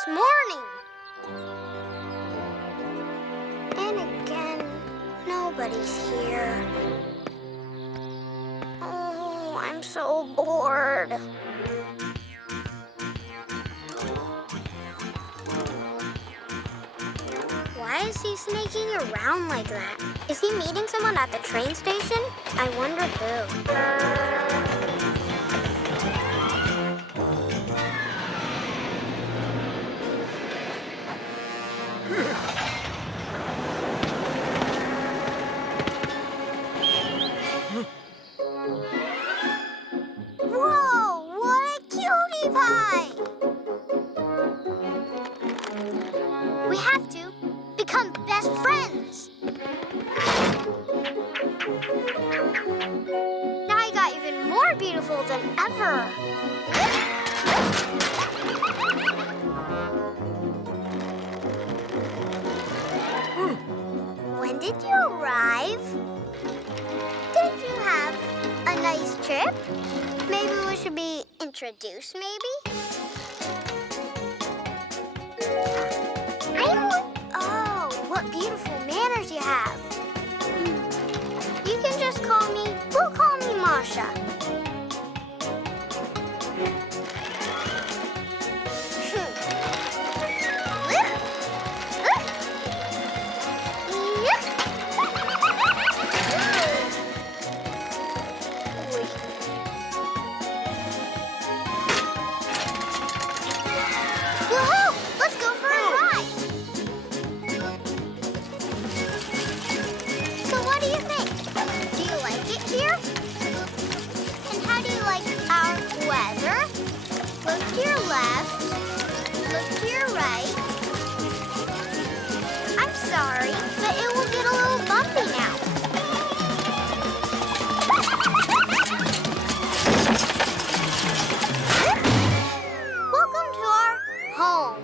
this morning. And again, nobody's here. Oh, I'm so bored. Why is he sneaking around like that? Is he meeting someone at the train station? I wonder who. Whoa, what a cutie pie! We have to become best friends. Now I got even more beautiful than ever. When did you arrive? Did you have a nice trip? Maybe we should be introduced, maybe? Oh, what beautiful manners you have. You can just we'll call me Masha. Woohoo! Let's go for a ride. So what do you think? Do you like it here? And how do you like our weather? Look to your left. Look to your right. I'm sorry, but it will get a little bumpy now. Welcome to our home.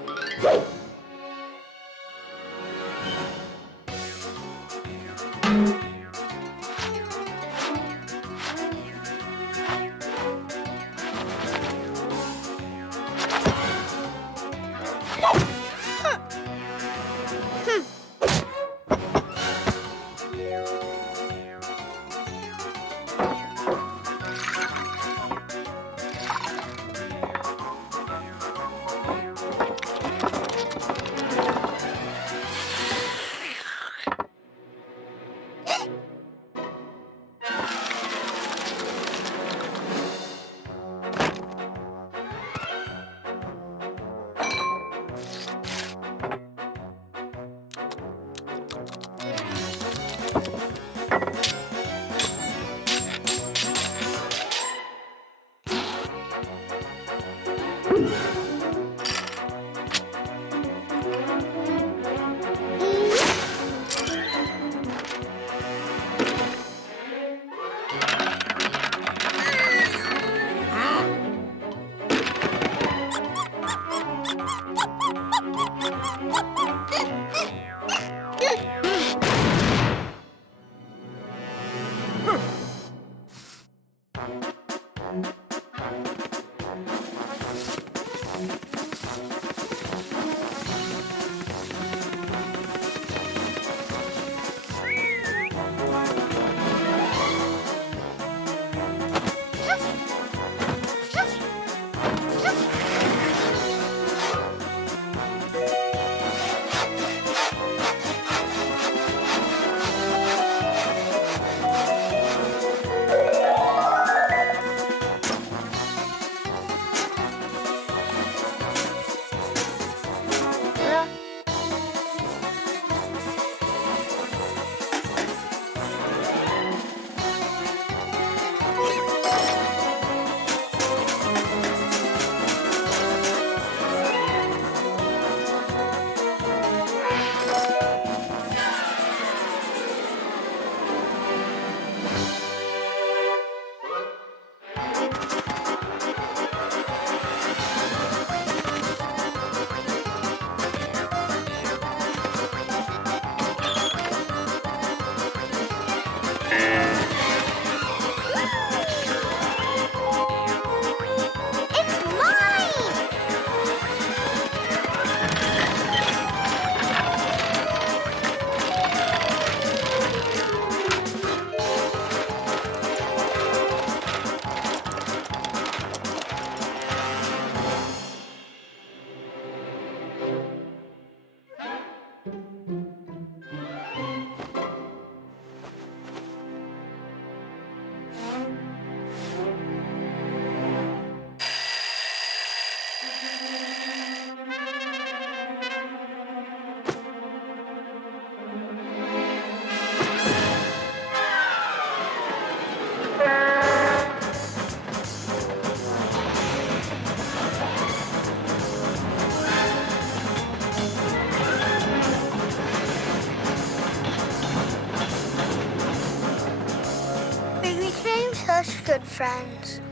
good friends.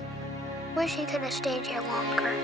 Wish he could have stayed here longer.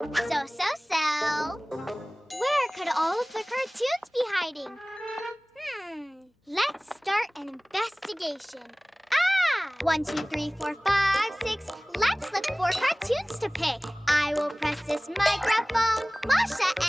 So. Where could all of the cartoons be hiding? Let's start an investigation. 1, 2, 3, 4, 5, 6. Let's look for cartoons to pick. I will press this microphone. Masha